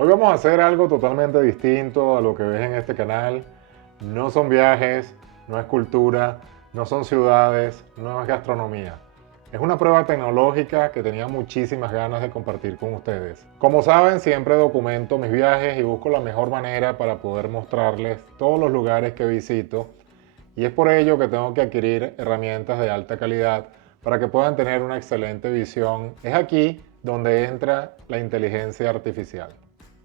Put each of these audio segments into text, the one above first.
Hoy vamos a hacer algo totalmente distinto a lo que ves en este canal. No son viajes, no es cultura, no son ciudades, no es gastronomía. Es una prueba tecnológica que tenía muchísimas ganas de compartir con ustedes. Como saben, siempre documento mis viajes y busco la mejor manera para poder mostrarles todos los lugares que visito. Y es por ello que tengo que adquirir herramientas de alta calidad para que puedan tener una excelente visión. Es aquí donde entra la inteligencia artificial.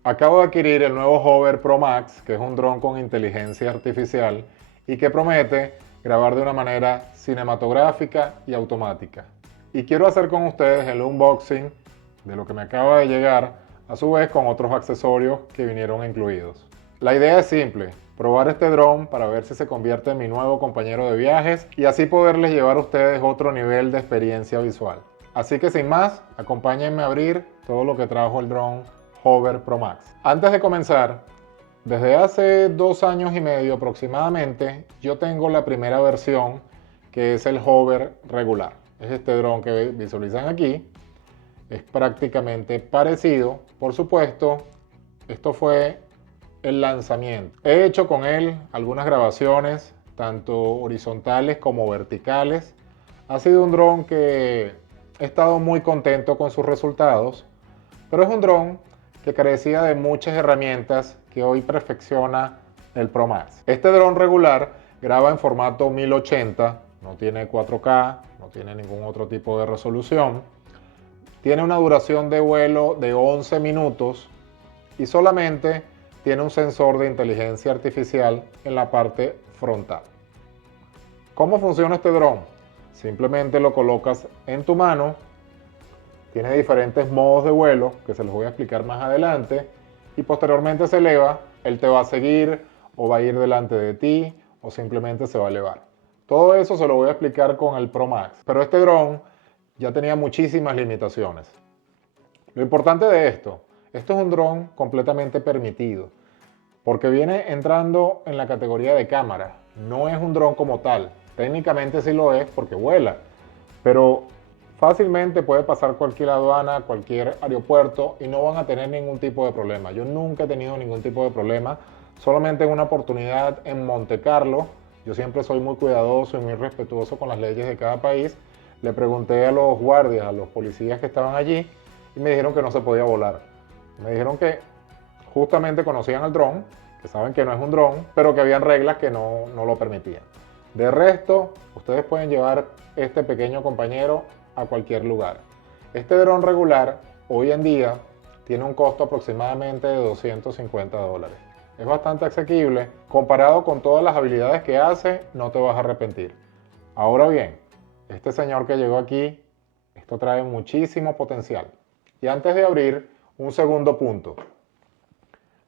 Acabo de adquirir el nuevo Hover Pro Max, que es un dron con inteligencia artificial y que promete grabar de una manera cinematográfica y automática. Y quiero hacer con ustedes el unboxing de lo que me acaba de llegar, a su vez con otros accesorios que vinieron incluidos. La idea es simple: probar este dron para ver si se convierte en mi nuevo compañero de viajes y así poderles llevar a ustedes otro nivel de experiencia visual. Así que sin más, acompáñenme a abrir todo lo que trajo el dron Hover Pro Max. Antes de comenzar, desde hace 2 años y medio aproximadamente, yo tengo la primera versión, que es el Hover regular. Es este dron que visualizan aquí. Es prácticamente parecido. Por supuesto, esto fue el lanzamiento. He hecho con él algunas grabaciones, tanto horizontales como verticales. Ha sido un dron que he estado muy contento con sus resultados, pero es un dron que carecía de muchas herramientas que hoy perfecciona el Pro Max. Este dron regular graba en formato 1080, no tiene 4K, no tiene ningún otro tipo de resolución. Tiene una duración de vuelo de 11 minutos y solamente tiene un sensor de inteligencia artificial en la parte frontal. ¿Cómo funciona este dron? Simplemente lo colocas en tu mano. Tiene diferentes modos de vuelo que se los voy a explicar más adelante y posteriormente se eleva. Él te va a seguir o va a ir delante de ti o simplemente se va a elevar. Todo eso se lo voy a explicar con el Pro Max. Pero este dron ya tenía muchísimas limitaciones. Lo importante de esto es un dron completamente permitido porque viene entrando en la categoría de cámara. No es un dron como tal. Técnicamente sí lo es porque vuela, pero fácilmente puede pasar cualquier aduana, cualquier aeropuerto y no van a tener ningún tipo de problema. Yo nunca he tenido ningún tipo de problema, solamente en una oportunidad en Monte Carlo. Yo siempre soy muy cuidadoso y muy respetuoso con las leyes de cada país. Le pregunté a los guardias, a los policías que estaban allí y me dijeron que no se podía volar. Me dijeron que justamente conocían el dron, que saben que no es un dron, pero que habían reglas que no lo permitían. De resto, ustedes pueden llevar este pequeño compañero a cualquier lugar. Este dron regular hoy en día tiene un costo aproximadamente de $250. Es bastante asequible. Comparado con todas las habilidades que hace, no te vas a arrepentir. Ahora bien, este señor que llegó aquí, esto trae muchísimo potencial. Y antes de abrir, un segundo punto.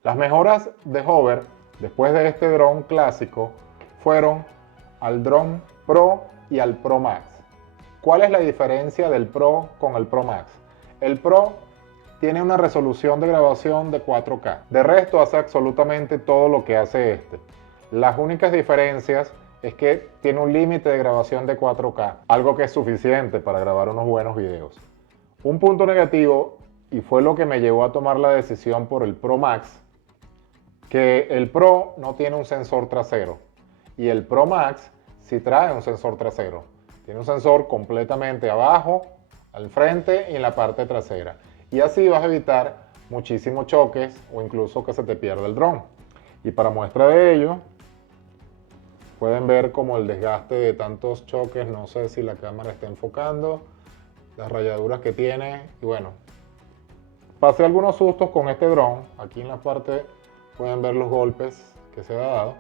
Las mejoras de Hover después de este dron clásico fueron al dron Pro y al Pro Max. ¿Cuál es la diferencia del Pro con el Pro Max? El Pro tiene una resolución de grabación de 4K. De resto hace absolutamente todo lo que hace este. Las únicas diferencias es que tiene un límite de grabación de 4K, algo que es suficiente para grabar unos buenos videos. Un punto negativo, y fue lo que me llevó a tomar la decisión por el Pro Max, que el Pro no tiene un sensor trasero y el Pro Max sí trae un sensor trasero. Tiene un sensor completamente abajo, al frente y en la parte trasera. Y así vas a evitar muchísimos choques o incluso que se te pierda el dron. Y para muestra de ello, pueden ver como el desgaste de tantos choques. No sé si la cámara está enfocando, las rayaduras que tiene. Y bueno, pasé algunos sustos con este dron. Aquí en la parte pueden ver los golpes que se ha dado.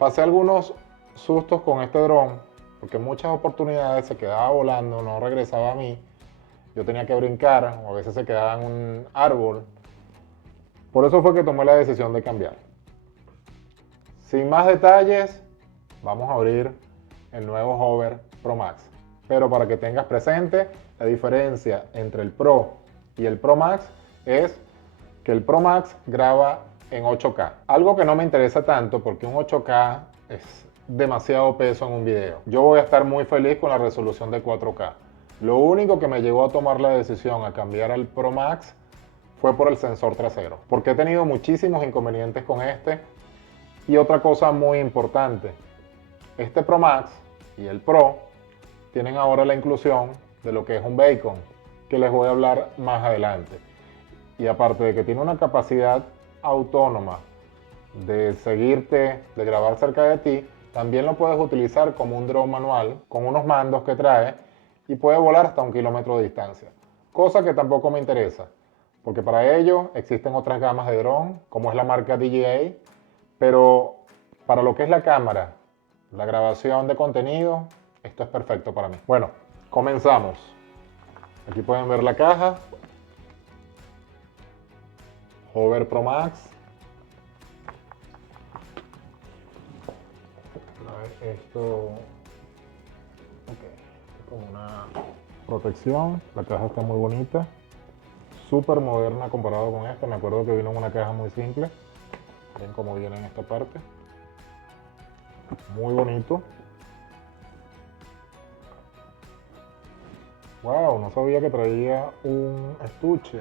Pasé algunos sustos con este dron porque en muchas oportunidades se quedaba volando, no regresaba a mí. Yo tenía que brincar o a veces se quedaba en un árbol. Por eso fue que tomé la decisión de cambiar. Sin más detalles, vamos a abrir el nuevo Hover Pro Max. Pero para que tengas presente, la diferencia entre el Pro y el Pro Max es que el Pro Max graba en 8K. Algo que no me interesa tanto porque un 8K es demasiado peso en un video. Yo voy a estar muy feliz con la resolución de 4K. Lo único que me llevó a tomar la decisión a cambiar al Pro Max fue por el sensor trasero, porque he tenido muchísimos inconvenientes con este. Y otra cosa muy importante, este Pro Max y el Pro tienen ahora la inclusión de lo que es un Beacon, que les voy a hablar más adelante. Y aparte de que tiene una capacidad autónoma de seguirte, de grabar cerca de ti, también lo puedes utilizar como un dron manual con unos mandos que trae y puede volar hasta 1 kilómetro de distancia. Cosa que tampoco me interesa, porque para ello existen otras gamas de dron, como es la marca DJI, pero para lo que es la cámara, la grabación de contenido, esto es perfecto para mí. Bueno, comenzamos. Aquí pueden ver la caja. Hover Pro Max. Esto, como una protección. La caja está muy bonita, súper moderna comparado con esta. Me acuerdo que vino en una caja muy simple. Ven cómo viene en esta parte, muy bonito. Wow, no sabía que traía un estuche.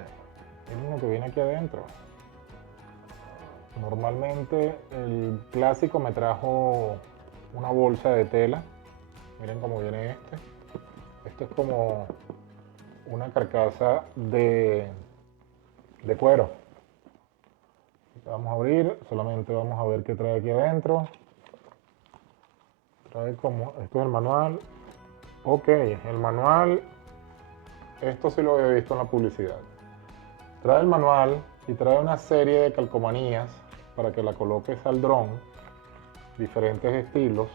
Miren lo que viene aquí adentro. Normalmente el clásico me trajo una bolsa de tela. Miren cómo viene este. Esto es como una carcasa de cuero. Vamos a abrir, solamente vamos a ver qué trae aquí adentro. Trae como, esto es el manual. Ok, el manual, esto sí lo había visto en la publicidad. Trae el manual y trae una serie de calcomanías para que la coloques al dron, diferentes estilos.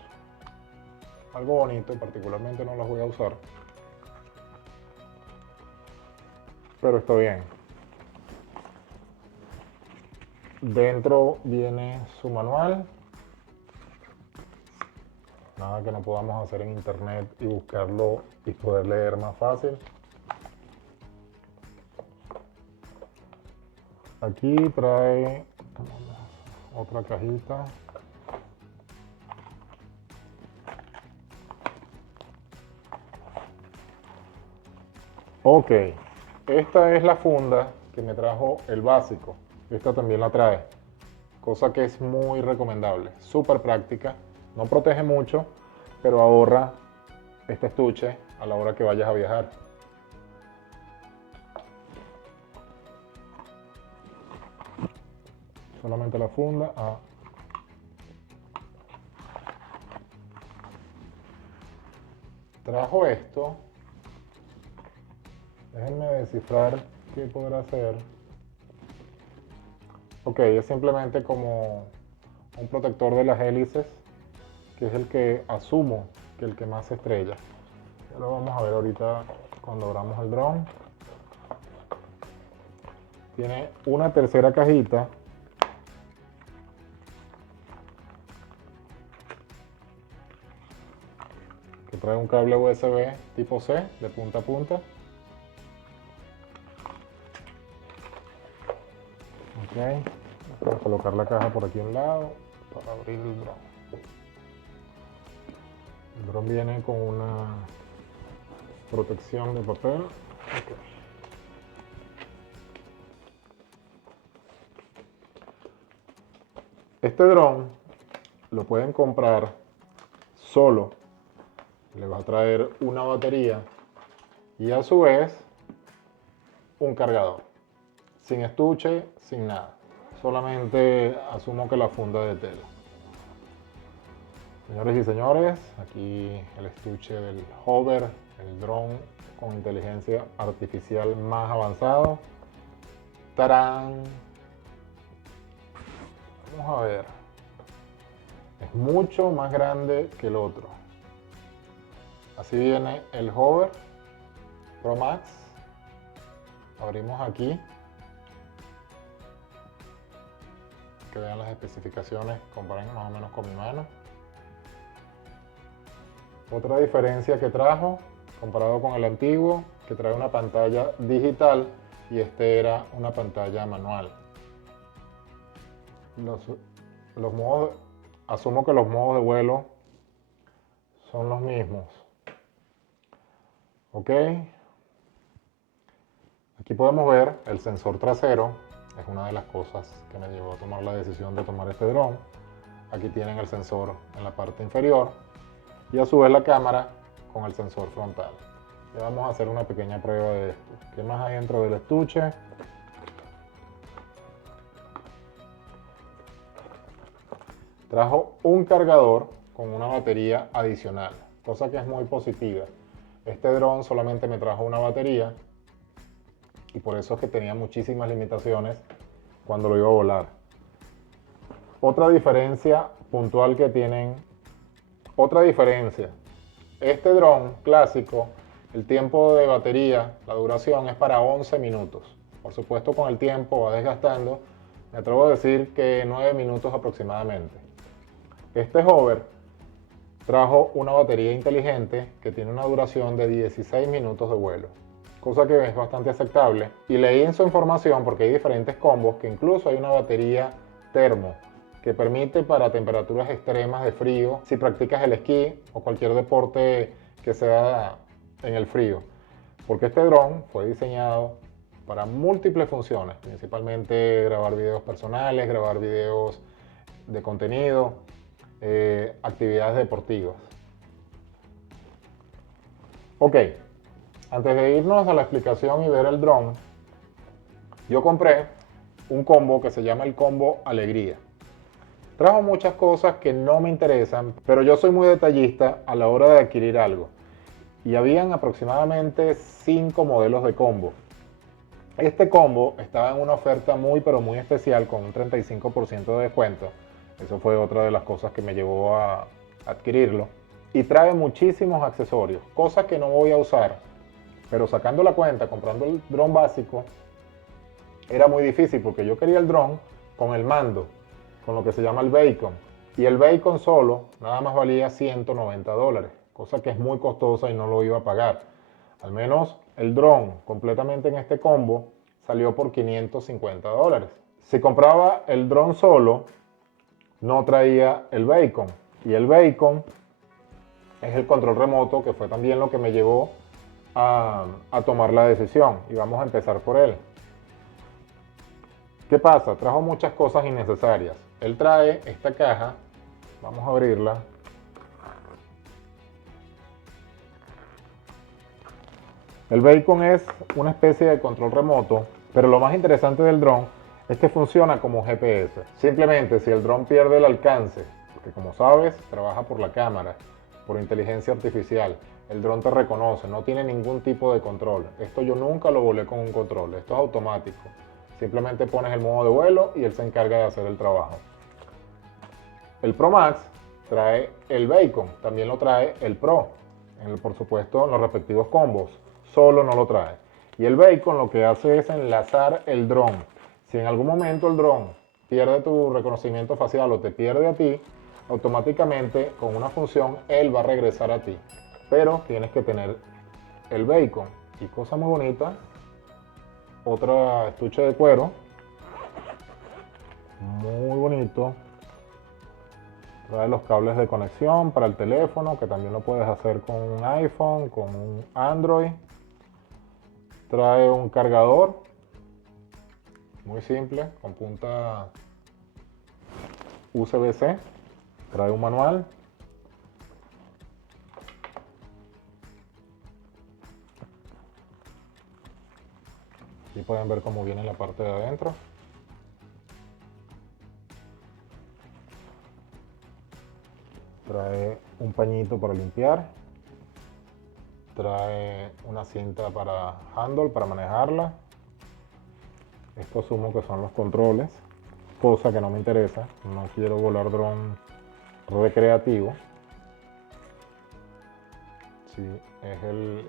Algo bonito, particularmente no las voy a usar, pero está bien. Dentro viene su manual. Nada que no podamos hacer en internet y buscarlo y poder leer más fácil. Aquí trae otra cajita. Ok, esta es la funda que me trajo el básico. Esta también la trae, cosa que es muy recomendable, súper práctica. No protege mucho, pero ahorra este estuche a la hora que vayas a viajar. Solamente la funda. Trajo esto. Déjenme descifrar qué podrá ser. Ok, es simplemente como un protector de las hélices, que es el que asumo que el que más se estrella. Ya lo vamos a ver ahorita cuando abramos el dron. Tiene una tercera cajita que trae un cable USB tipo C de punta a punta. Ok, voy a colocar la caja por aquí a un lado para abrir el dron. El dron viene con una protección de papel. Okay. Este dron lo pueden comprar solo. Le va a traer una batería y a su vez un cargador. Sin estuche, sin nada. Solamente asumo que la funda de tela. Señores y señores, aquí el estuche del Hover, el dron con inteligencia artificial más avanzado. ¡Tarán! Vamos a ver. Es mucho más grande que el otro. Así viene el Hover Pro Max. Abrimos aquí. Que vean las especificaciones, comparen más o menos con mi mano. Otra diferencia que trajo, comparado con el antiguo, que trae una pantalla digital y este era una pantalla manual. Los modos, asumo que los modos de vuelo son los mismos. Ok. Aquí podemos ver el sensor trasero, es una de las cosas que me llevó a tomar la decisión de tomar este dron. Aquí tienen el sensor en la parte inferior y a su vez la cámara con el sensor frontal. Y vamos a hacer una pequeña prueba de esto. ¿Qué más hay dentro del estuche? Trajo un cargador con una batería adicional, cosa que es muy positiva. Este dron solamente me trajo una batería y por eso es que tenía muchísimas limitaciones cuando lo iba a volar. Otra diferencia puntual que tienen, este dron clásico, el tiempo de batería, la duración es para 11 minutos. Por supuesto con el tiempo va desgastando, me atrevo a decir que 9 minutos aproximadamente. Este hover trajo una batería inteligente que tiene una duración de 16 minutos de vuelo, cosa que es bastante aceptable. Y leí en su información, porque hay diferentes combos, que incluso hay una batería termo que permite para temperaturas extremas de frío, si practicas el esquí o cualquier deporte que sea en el frío. Porque este dron fue diseñado para múltiples funciones, principalmente grabar videos personales, grabar videos de contenido, actividades deportivas. Ok, antes de irnos a la explicación y ver el dron, yo compré un combo que se llama el combo Alegría. Trajo muchas cosas que no me interesan, pero yo soy muy detallista a la hora de adquirir algo. Y habían aproximadamente 5 modelos de combo. Este combo estaba en una oferta muy pero muy especial con un 35% de descuento. Eso fue otra de las cosas que me llevó a adquirirlo. Y trae muchísimos accesorios, cosas que no voy a usar. Pero sacando la cuenta, comprando el dron básico, era muy difícil porque yo quería el dron con el mando, con lo que se llama el Bacon. Y el Bacon solo nada más valía $190, cosa que es muy costosa y no lo iba a pagar. Al menos el dron completamente en este combo salió por $550. Si compraba el dron solo, no traía el Bacon. Y el Bacon es el control remoto, que fue también lo que me llevó a tomar la decisión. Y vamos a empezar por él. ¿Qué pasa? Trajo muchas cosas innecesarias. Él trae esta caja, vamos a abrirla. El Bacon es una especie de control remoto, pero lo más interesante del dron es que funciona como GPS. Simplemente si el dron pierde el alcance, porque como sabes, trabaja por la cámara, por inteligencia artificial, el dron te reconoce, no tiene ningún tipo de control. Esto yo nunca lo volé con un control, esto es automático. Simplemente pones el modo de vuelo y él se encarga de hacer el trabajo. El Pro Max trae el Bacon, también lo trae el Pro, por supuesto en los respectivos combos, solo no lo trae. Y el Bacon lo que hace es enlazar el dron. Si en algún momento el dron pierde tu reconocimiento facial o te pierde a ti, automáticamente con una función él va a regresar a ti. Pero tienes que tener el Bacon. Y cosa muy bonita, otra estuche de cuero, muy bonito. Trae los cables de conexión para el teléfono, que también lo puedes hacer con un iPhone, con un Android. Trae un cargador, muy simple, con punta USB-C. Trae un manual. Aquí pueden ver cómo viene la parte de adentro. Trae un pañito para limpiar. Trae una cinta para handle, para manejarla. Esto asumo que son los controles, cosa que no me interesa. No quiero volar dron recreativo. Sí, es el...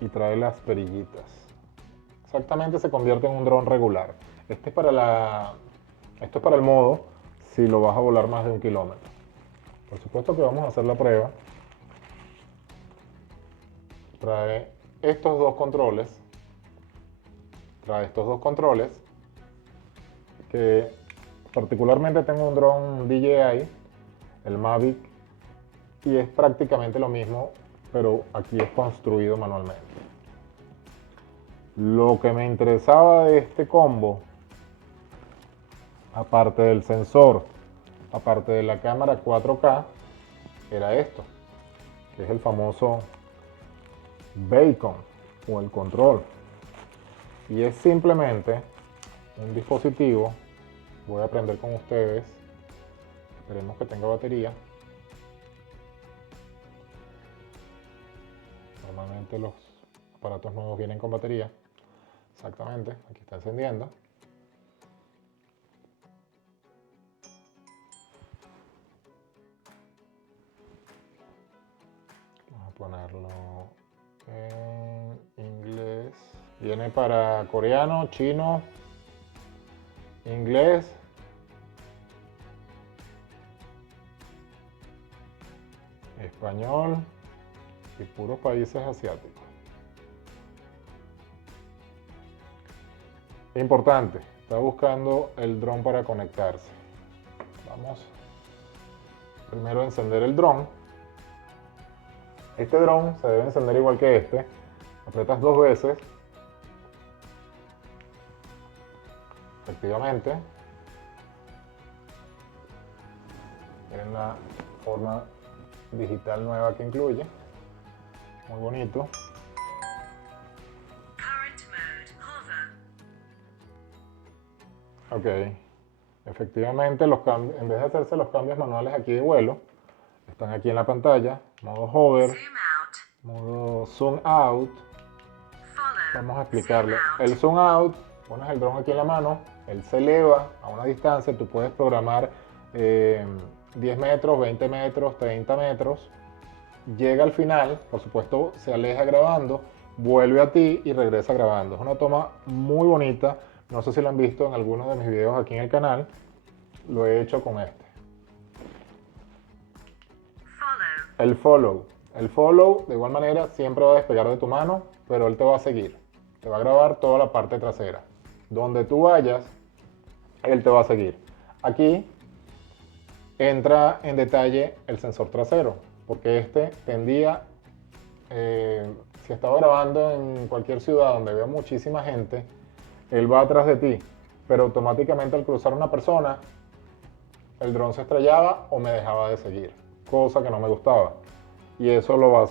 y trae las perillitas. Exactamente se convierte en un dron regular. Esto es para el modo si lo vas a volar más de 1 kilómetro. Por supuesto que vamos a hacer la prueba. Trae estos dos controles. Que particularmente tengo un dron DJI, el Mavic, y es prácticamente lo mismo, pero aquí es construido manualmente. Lo que me interesaba de este combo, aparte del sensor, aparte de la cámara 4K, era esto, que es el famoso Beacon o el control. Y es simplemente un dispositivo. Voy a aprender con ustedes. Esperemos que tenga batería. Normalmente los aparatos nuevos vienen con batería. Exactamente, aquí está encendiendo. Vamos a ponerlo en inglés. Viene para coreano, chino, inglés, español y puros países asiáticos. Importante, está buscando el dron para conectarse. Vamos primero a encender el dron. Este dron se debe encender igual que este. Apretas 2 veces. Efectivamente. Miren la forma digital nueva que incluye. Muy bonito. Ok. Efectivamente, en vez de hacerse los cambios manuales aquí de vuelo, están aquí en la pantalla. Modo hover, modo zoom out. Vamos a explicarle. El zoom out, pones el dron aquí en la mano, él se eleva a una distancia, tú puedes programar 10 metros, 20 metros, 30 metros. Llega al final, por supuesto se aleja grabando, vuelve a ti y regresa grabando. Es una toma muy bonita. No sé si lo han visto en algunos de mis videos aquí en el canal. Lo he hecho con este. El follow. El follow de igual manera siempre va a despegar de tu mano, pero él te va a seguir. Te va a grabar toda la parte trasera. Donde tú vayas, él te va a seguir. Aquí entra en detalle el sensor trasero, porque este tendía, si estaba grabando en cualquier ciudad donde veo muchísima gente, él va atrás de ti, pero automáticamente al cruzar una persona, el dron se estrellaba o me dejaba de seguir, cosa que no me gustaba. Y eso lo va a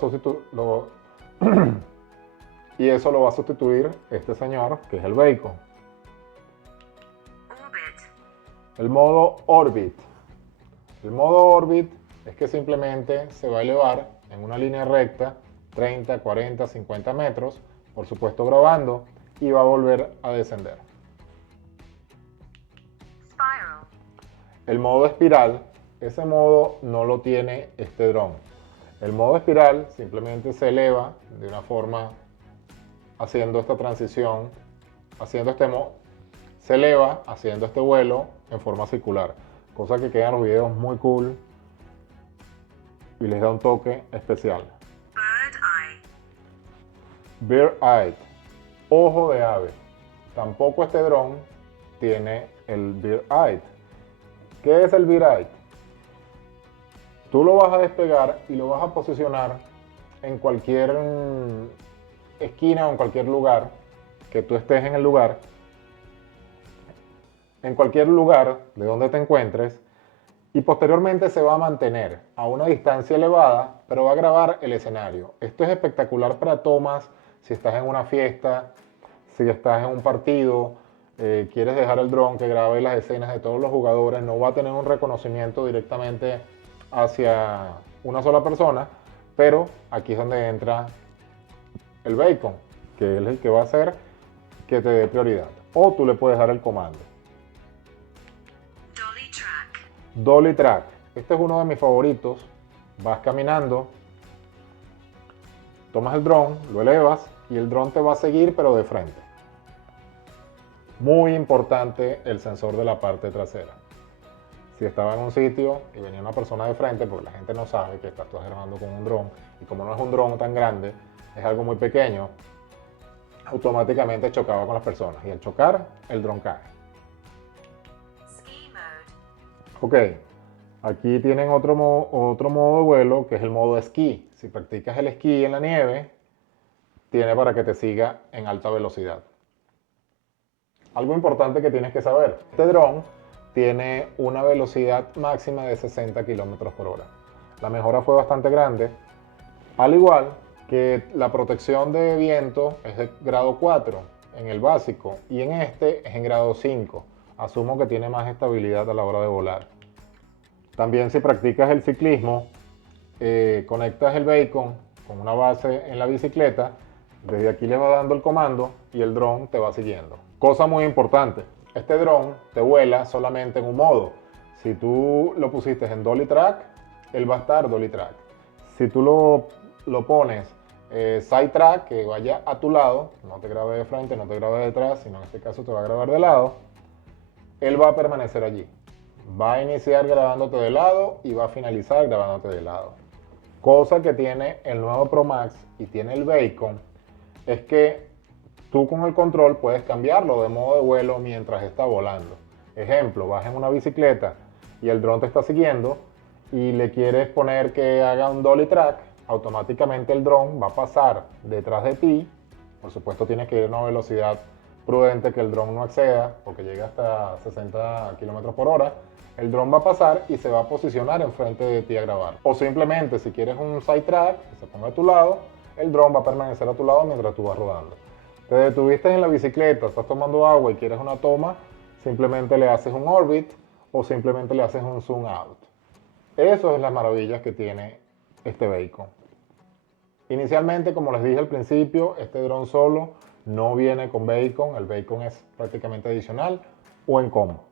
sustituir este señor, que es el Beacon. El modo Orbit. El modo Orbit es que simplemente se va a elevar en una línea recta 30, 40, 50 metros, por supuesto grabando, y va a volver a descender. El modo espiral, ese modo no lo tiene este dron. El modo espiral simplemente se eleva de una forma haciendo esta transición, se eleva haciendo este vuelo en forma circular, cosa que quedan los videos muy cool y les da un toque especial. Bird Eye, ojo de ave. Tampoco este dron tiene el Bird Eye. ¿Qué es el Bird Eye? Tú lo vas a despegar y lo vas a posicionar en cualquier esquina o en cualquier lugar que tú estés en el lugar. En cualquier lugar de donde te encuentres, y posteriormente se va a mantener a una distancia elevada, pero va a grabar el escenario. Esto es espectacular para tomas, si estás en una fiesta, si estás en un partido, quieres dejar el dron que grabe las escenas de todos los jugadores, no va a tener un reconocimiento directamente hacia una sola persona, pero aquí es donde entra el Beacon, que es el que va a hacer que te dé prioridad. O tú le puedes dar el comando. Dolly Track. Este es uno de mis favoritos. Vas caminando, tomas el dron, lo elevas y el dron te va a seguir pero de frente. Muy importante el sensor de la parte trasera. Si estaba en un sitio y venía una persona de frente, porque la gente no sabe que estás grabando con un dron, y como no es un dron tan grande, es algo muy pequeño, automáticamente chocaba con las personas y al chocar el dron cae. Ok, aquí tienen otro modo de vuelo que es el modo esquí. Si practicas el esquí en la nieve, tiene para que te siga en alta velocidad. Algo importante que tienes que saber, este dron tiene una velocidad máxima de 60 km por hora. La mejora fue bastante grande, al igual que la protección de viento es de grado 4 en el básico y en este es en grado 5. Asumo que tiene más estabilidad a la hora de volar. También si practicas el ciclismo, conectas el Bacon con una base en la bicicleta, desde aquí le va dando el comando y el dron te va siguiendo. Cosa muy importante, este dron te vuela solamente en un modo. Si tú lo pusiste en Dolly Track, él va a estar Dolly Track. Si tú lo pones Side Track, que vaya a tu lado, no te grabe de frente, no te grabe de detrás, sino en este caso te va a grabar de lado, él va a permanecer allí. Va a iniciar grabándote de lado y va a finalizar grabándote de lado. Cosa que tiene el nuevo Pro Max y tiene el Bacon es que tú con el control puedes cambiarlo de modo de vuelo mientras está volando. Ejemplo, vas en una bicicleta y el dron te está siguiendo y le quieres poner que haga un dolly track, automáticamente el dron va a pasar detrás de ti. Por supuesto tienes que ir a una velocidad prudente que el dron no exceda, porque llega hasta 60 km por hora. El dron va a pasar y se va a posicionar enfrente de ti a grabar. O simplemente si quieres un side track, que se ponga a tu lado, el dron va a permanecer a tu lado mientras tú vas rodando. Te detuviste en la bicicleta, estás tomando agua y quieres una toma, simplemente le haces un orbit o simplemente le haces un zoom out. Eso es las maravillas que tiene este Bacon. Inicialmente, como les dije al principio, este dron solo no viene con Bacon, el Bacon es prácticamente adicional o en combo.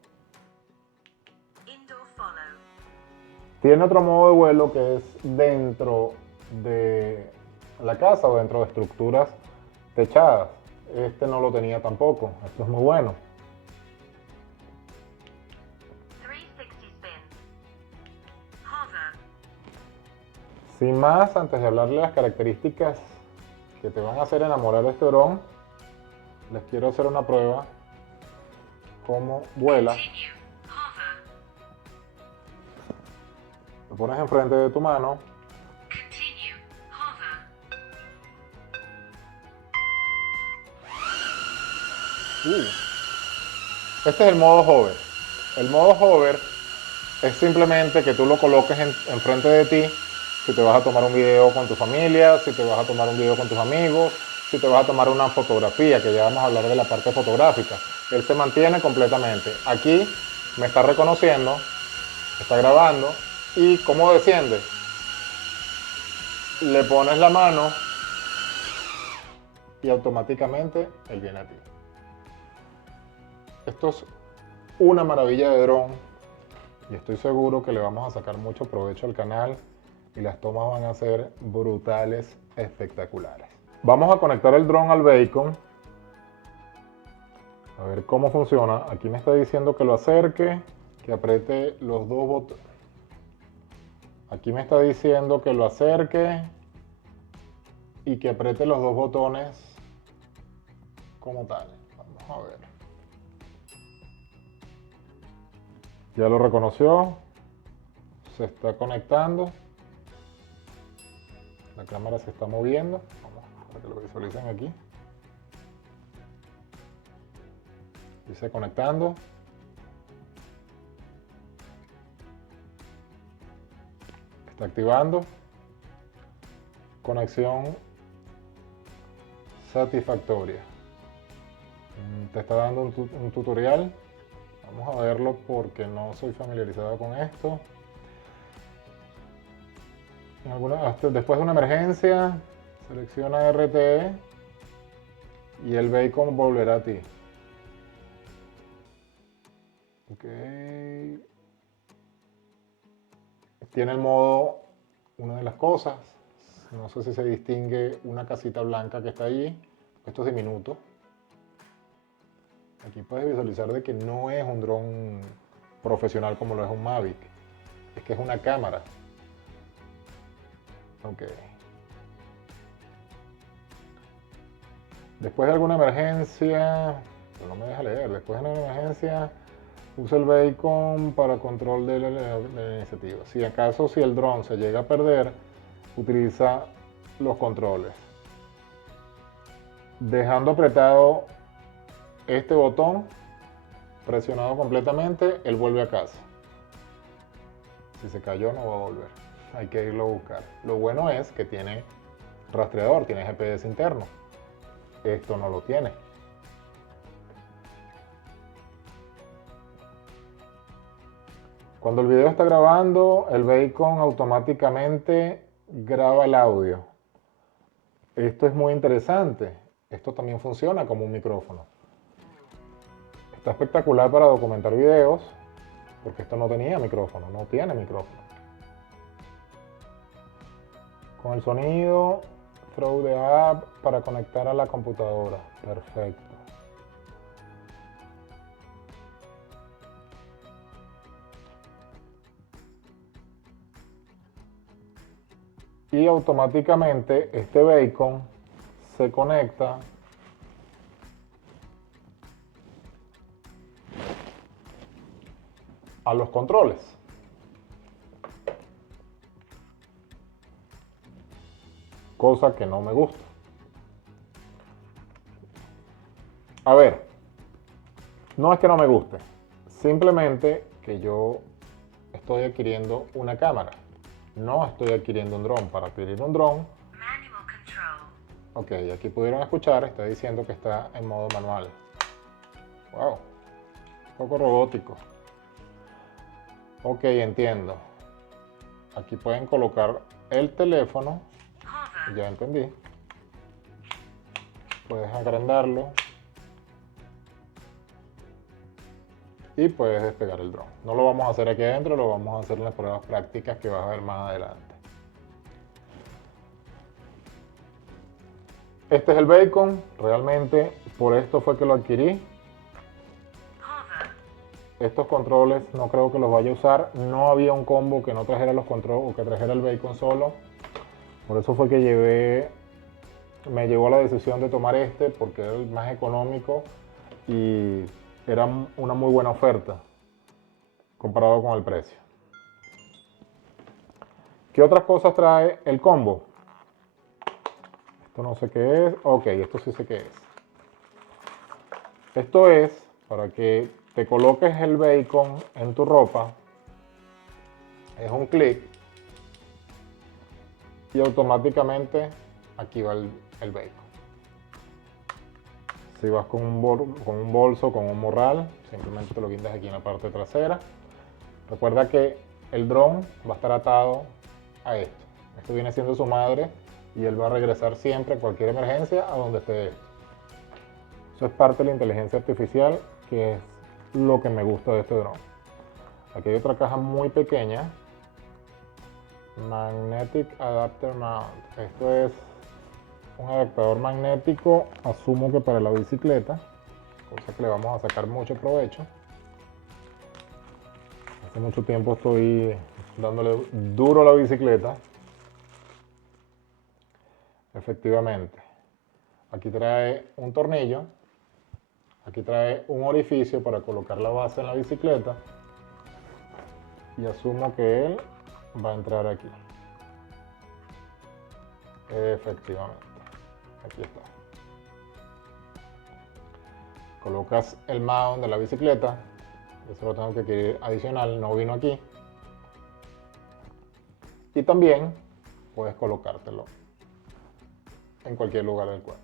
Tiene otro modo de vuelo que es dentro de la casa o dentro de estructuras techadas. Este no lo tenía tampoco, esto es muy bueno. Sin más, antes de hablarle de las características que te van a hacer enamorar de este dron, les quiero hacer una prueba cómo vuela. Lo pones enfrente de tu mano. Este es el modo hover. El modo hover es simplemente que tú lo coloques enfrente de ti. Si te vas a tomar un video con tu familia, si te vas a tomar un video con tus amigos, si te vas a tomar una fotografía, que ya vamos a hablar de la parte fotográfica. Él se mantiene completamente. Aquí me está reconociendo, está grabando y cómo desciende. Le pones la mano y automáticamente él viene a ti. Esto es una maravilla de dron y estoy seguro que le vamos a sacar mucho provecho al canal y las tomas van a ser brutales, espectaculares. Vamos a conectar el dron al Bacon a ver cómo funciona. Aquí me está diciendo que lo acerque, que apriete los dos botones. Aquí me está diciendo que lo acerque y que apriete los dos botones como tal. Vamos a ver. Ya lo reconoció, se está conectando, la cámara se está moviendo, vamos para que lo visualicen aquí. Dice conectando. Está activando. Conexión satisfactoria. Te está dando un tutorial. Vamos a verlo porque no soy familiarizado con esto. Después de una emergencia, selecciona RTE y el Bacon volverá a ti. Okay. Tiene el modo, una de las cosas, no sé si se distingue una casita blanca que está allí, esto es diminuto. Aquí puedes visualizar de que no es un dron profesional como lo es un Mavic, es que es una cámara. Ok. Después de alguna emergencia, no me deja leer, después de una emergencia, usa el Bacon para control de la iniciativa. Si acaso, si el dron se llega a perder, utiliza los controles. dejando apretado este botón, presionado completamente, él vuelve a casa. Si se cayó no va a volver, hay que irlo a buscar. Lo bueno es que tiene rastreador, tiene GPS interno. Esto no lo tiene. Cuando el video está grabando, el Bacon automáticamente graba el audio. Esto es muy interesante. Esto también funciona como un micrófono. Está espectacular para documentar videos, porque esto no tenía micrófono, no tiene micrófono. Con el sonido, throw the app para conectar a la computadora. Perfecto. Y automáticamente este Bacon se conecta a los controles. Cosa que no me gusta. A ver, no es que no me guste, simplemente que yo estoy adquiriendo una cámara. No estoy adquiriendo un dron. Para adquirir un dron, ok, aquí pudieron escuchar, está diciendo que está en modo manual. Wow, un poco robótico. Ok, entiendo. Aquí pueden colocar el teléfono. Ya entendí. Puedes agrandarlo. Y puedes despegar el dron. No lo vamos a hacer aquí adentro, lo vamos a hacer en las pruebas prácticas que vas a ver más adelante. Este es el Bacon. Realmente por esto fue que lo adquirí. Estos controles no creo que los vaya a usar. No había un combo que no trajera los controles o que trajera el Bacon solo. Por eso fue que me llevó a la decisión de tomar este, porque era el más económico y era una muy buena oferta comparado con el precio. ¿Qué otras cosas trae el combo? Esto no sé qué es. Ok, esto sí sé qué es. Esto es para que te coloques el Bacon en tu ropa. Es un clic y automáticamente aquí va el Bacon. Si vas con un bolso, con un morral, simplemente te lo guindas aquí en la parte trasera. Recuerda que el dron va a estar atado a esto. Esto viene siendo su madre y él va a regresar siempre, cualquier emergencia, a donde esté esto. Eso es parte de la inteligencia artificial, que es lo que me gusta de este dron. Aquí hay otra caja muy pequeña. Magnetic Adapter Mount. Esto es un adaptador magnético, asumo que para la bicicleta, cosa que le vamos a sacar mucho provecho. Hace mucho tiempo estoy dándole duro a la bicicleta. Efectivamente. Aquí trae un tornillo. Aquí trae un orificio para colocar la base en la bicicleta. Y asumo que él va a entrar aquí. Efectivamente. Aquí está. Colocas el mount de la bicicleta. Eso lo tengo que adquirir adicional, no vino aquí. Y también puedes colocártelo en cualquier lugar del cuerpo.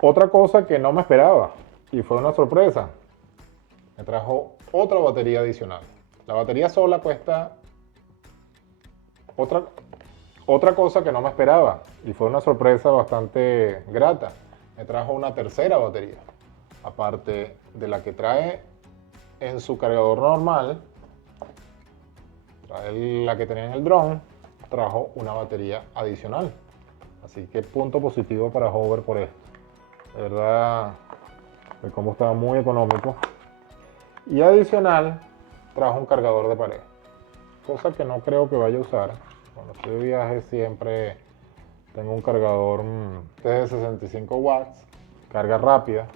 Otra cosa que no me esperaba y fue una sorpresa, me trajo otra batería adicional. La batería sola cuesta otra cosa que no me esperaba y fue una sorpresa bastante grata. Me trajo una tercera batería, aparte de la que trae en su cargador normal. Trae la que tenía en el dron, trajo una batería adicional. Así que punto positivo para Hover por esto. De verdad, el combo estaba muy económico. Y adicional, trajo un cargador de pared. Cosa que no creo que vaya a usar. Cuando estoy de viaje siempre tengo un cargador de 65 watts, carga rápida.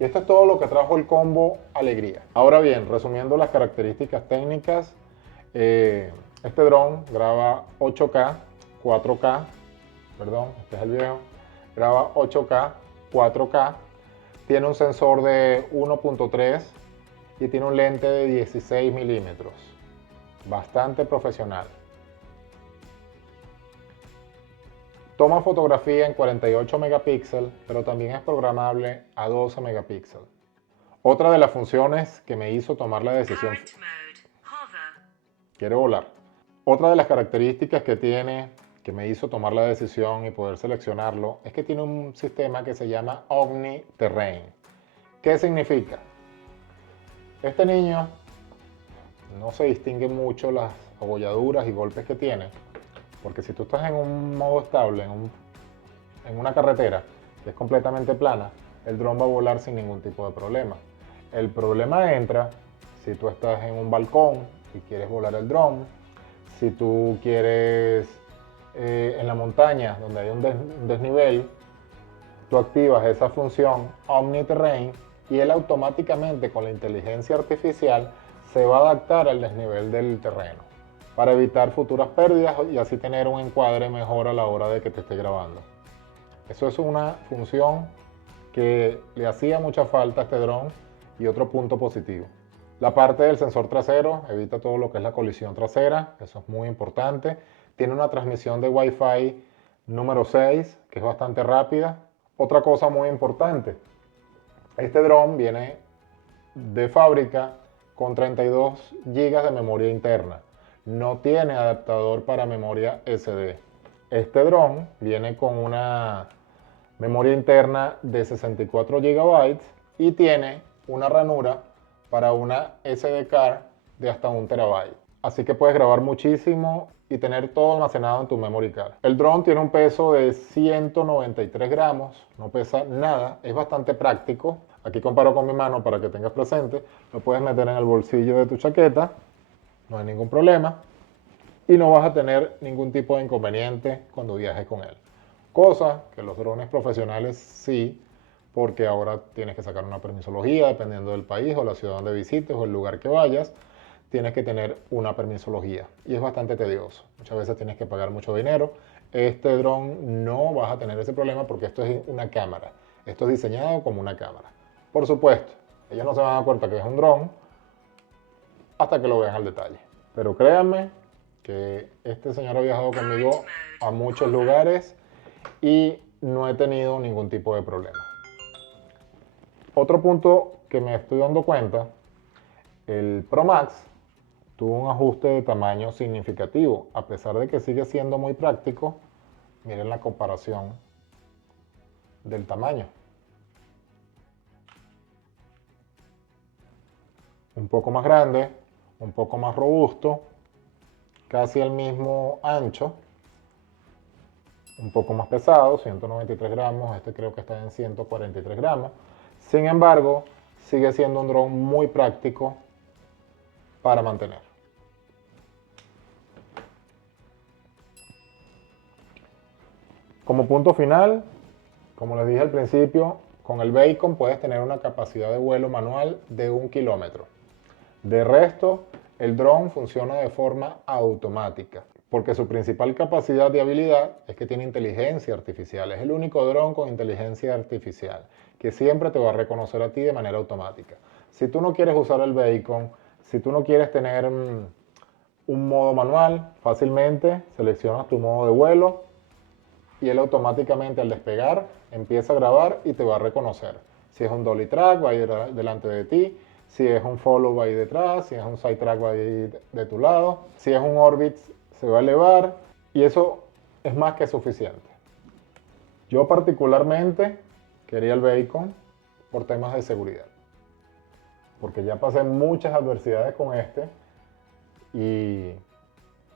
Y esto es todo lo que trajo el combo Alegría. Ahora bien, resumiendo las características técnicas, este dron graba 8K, 4K, perdón, este es el viejo, graba 8K, 4K, tiene un sensor de 1.3 y tiene un lente de 16 milímetros, bastante profesional. Toma fotografía en 48 megapíxeles, pero también es programable a 12 megapíxeles. Otra de las funciones que me hizo tomar la decisión... Quiere volar. Otra de las características que tiene, que me hizo tomar la decisión y poder seleccionarlo, es que tiene un sistema que se lloma Omni Terrain. ¿Qué significa? Este niño no se distingue mucho las abolladuras y golpes que tiene, porque si tú estás en un modo estable, en una carretera que es completamente plana, el dron va a volar sin ningún tipo de problema. El problema entra si tú estás en un balcón y quieres volar el dron, si tú quieres en la montaña donde hay un desnivel, tú activas esa función Omni Terrain y él automáticamente con la inteligencia artificial se va a adaptar al desnivel del terreno para evitar futuras pérdidas y así tener un encuadre mejor a la hora de que te esté grabando. Eso es una función que le hacía mucha falta a este dron y otro punto positivo. La parte del sensor trasero evita todo lo que es la colisión trasera, eso es muy importante. Tiene una transmisión de Wi-Fi número 6, que es bastante rápida. Otra cosa muy importante, este dron viene de fábrica con 32 GB de memoria interna. No tiene adaptador para memoria SD. Este dron viene con una memoria interna de 64 GB y tiene una ranura para una SD card de hasta 1 TB. Así que puedes grabar muchísimo y tener todo almacenado en tu memory card. El dron tiene un peso de 193 gramos, no pesa nada, es bastante práctico. Aquí comparo con mi mano para que tengas presente. Lo puedes meter en el bolsillo de tu chaqueta, no hay ningún problema. Y no vas a tener ningún tipo de inconveniente cuando viajes con él. Cosa que los drones profesionales sí, porque ahora tienes que sacar una permisología dependiendo del país o la ciudad donde visites o el lugar que vayas. Tienes que tener una permisología y es bastante tedioso. Muchas veces tienes que pagar mucho dinero. Este dron no vas a tener ese problema porque esto es una cámara. Esto es diseñado como una cámara. Por supuesto, ellos no se van a dar cuenta que es un dron hasta que lo vean al detalle. Pero créanme que este señor ha viajado conmigo a muchos lugares y no he tenido ningún tipo de problema. Otro punto que me estoy dando cuenta, el Pro Max tuvo un ajuste de tamaño significativo, a pesar de que sigue siendo muy práctico. Miren la comparación del tamaño. Un poco más grande, un poco más robusto, casi el mismo ancho, un poco más pesado, 193 gramos, este creo que está en 143 gramos. Sin embargo, sigue siendo un dron muy práctico para mantener. Como punto final, como les dije al principio, con el Bacon puedes tener una capacidad de vuelo manual de 1 kilómetro. De resto, el dron funciona de forma automática, porque su principal capacidad de habilidad es que tiene inteligencia artificial. Es el único dron con inteligencia artificial, que siempre te va a reconocer a ti de manera automática. Si tú no quieres usar el Bacon, si tú no quieres tener un modo manual, fácilmente seleccionas tu modo de vuelo y él automáticamente al despegar empieza a grabar y te va a reconocer. Si es un dolly track, va a ir delante de ti. Si es un follow, va a ir detrás. Si es un side track, va a ir de tu lado. Si es un orbit, se va a elevar. Y eso es más que suficiente. Yo particularmente quería el Bacon por temas de seguridad. Porque ya pasé muchas adversidades con este y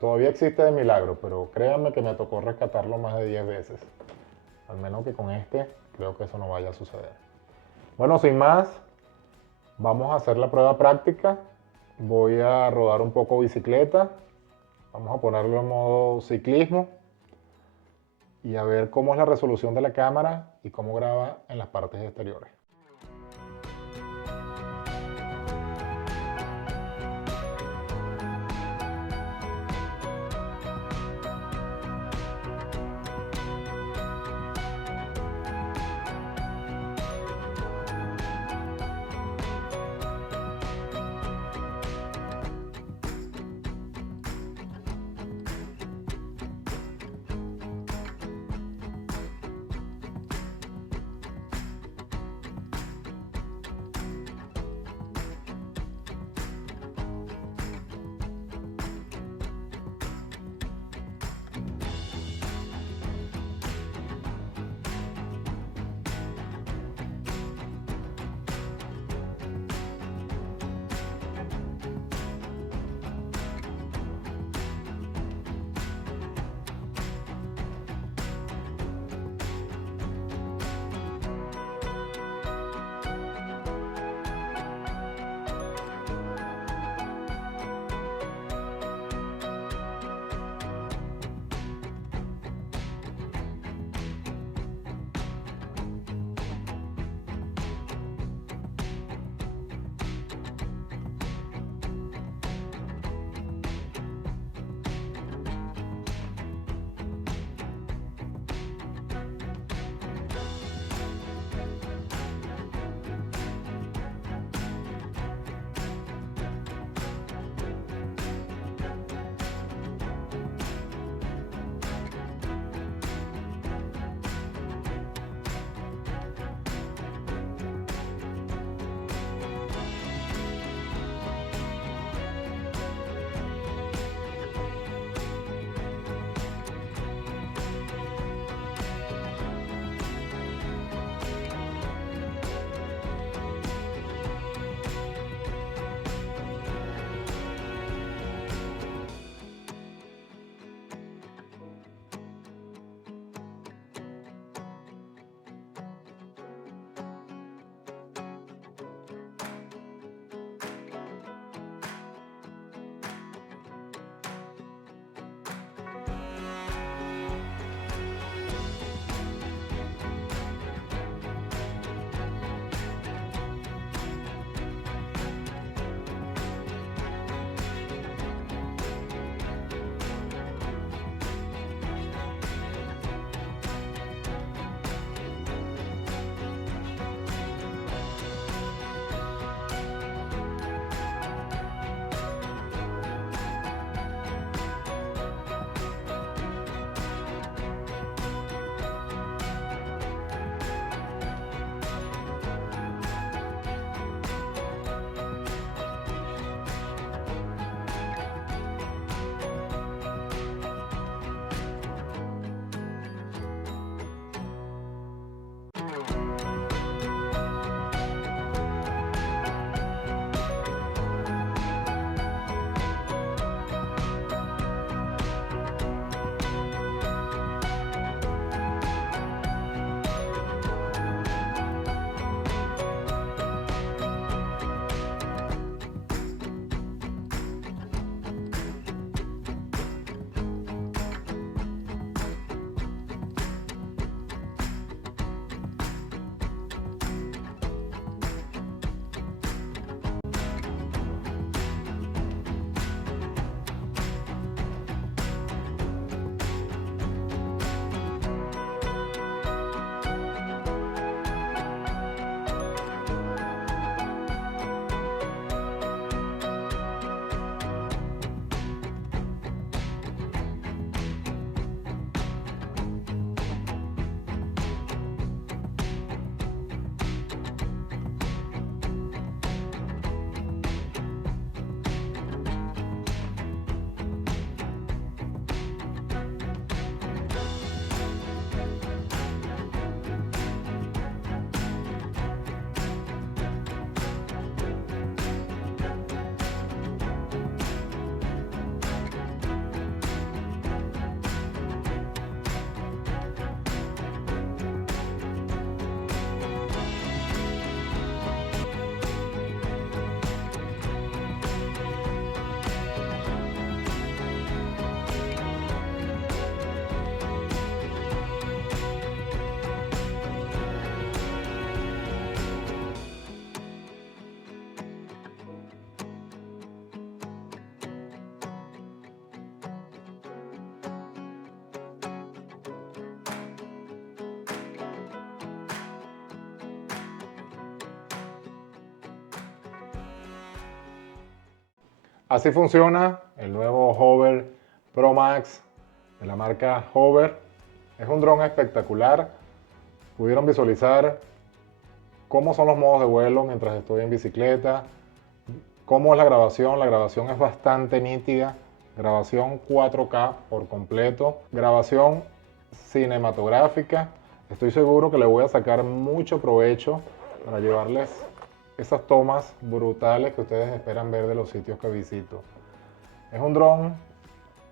todavía existe de milagro, pero créanme que me tocó rescatarlo más de 10 veces. Al menos que con este creo que eso no vaya a suceder. Bueno, sin más, vamos a hacer la prueba práctica. Voy a rodar un poco bicicleta. Vamos a ponerlo en modo ciclismo y a ver cómo es la resolución de la cámara y cómo graba en las partes exteriores. Así funciona el nuevo Hover Pro Max de la marca Hover. Es un dron espectacular. Pudieron visualizar cómo son los modos de vuelo mientras estoy en bicicleta, cómo es la grabación. La grabación es bastante nítida, grabación 4K por completo, grabación cinematográfica. Estoy seguro que le voy a sacar mucho provecho para llevarles esas tomas brutales que ustedes esperan ver de los sitios que visito. Es un dron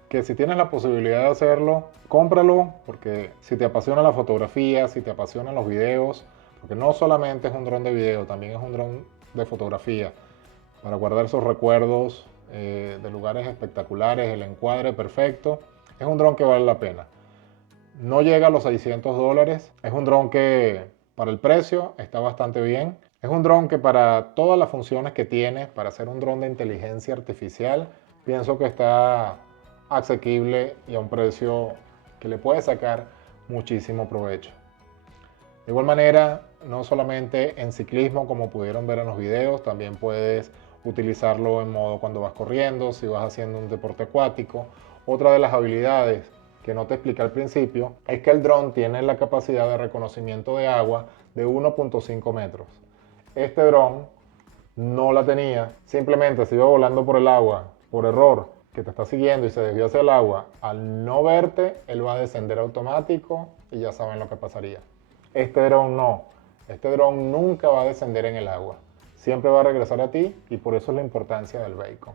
que si tienes la posibilidad de hacerlo, cómpralo, porque si te apasiona la fotografía, si te apasionan los videos, porque no solamente es un dron de video, también es un dron de fotografía, para guardar esos recuerdos de lugares espectaculares, el encuadre perfecto. Es un dron que vale la pena. No llega a los $600, es un dron que para el precio está bastante bien. Es un dron que para todas las funciones que tiene, para ser un dron de inteligencia artificial, pienso que está asequible y a un precio que le puede sacar muchísimo provecho. De igual manera, no solamente en ciclismo, como pudieron ver en los videos, también puedes utilizarlo en modo cuando vas corriendo, si vas haciendo un deporte acuático. Otra de las habilidades que no te expliqué al principio es que el dron tiene la capacidad de reconocimiento de agua de 1.5 metros. Este dron no la tenía, simplemente se iba volando por el agua, por error, que te está siguiendo y se desvió hacia el agua. Al no verte, él va a descender automático y ya saben lo que pasaría. Este dron no, este dron nunca va a descender en el agua, siempre va a regresar a ti y por eso es la importancia del Bacon.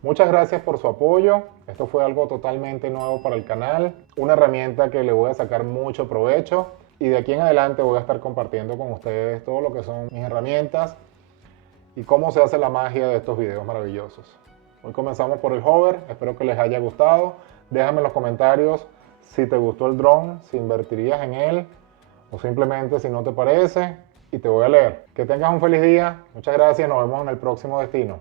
Muchas gracias por su apoyo, esto fue algo totalmente nuevo para el canal, una herramienta que le voy a sacar mucho provecho y de aquí en adelante voy a estar compartiendo con ustedes todo lo que son mis herramientas y cómo se hace la magia de estos videos maravillosos. Hoy comenzamos por el Hover, espero que les haya gustado, déjame en los comentarios si te gustó el dron, si invertirías en él o simplemente si no te parece y te voy a leer. Que tengas un feliz día, muchas gracias, nos vemos en el próximo destino.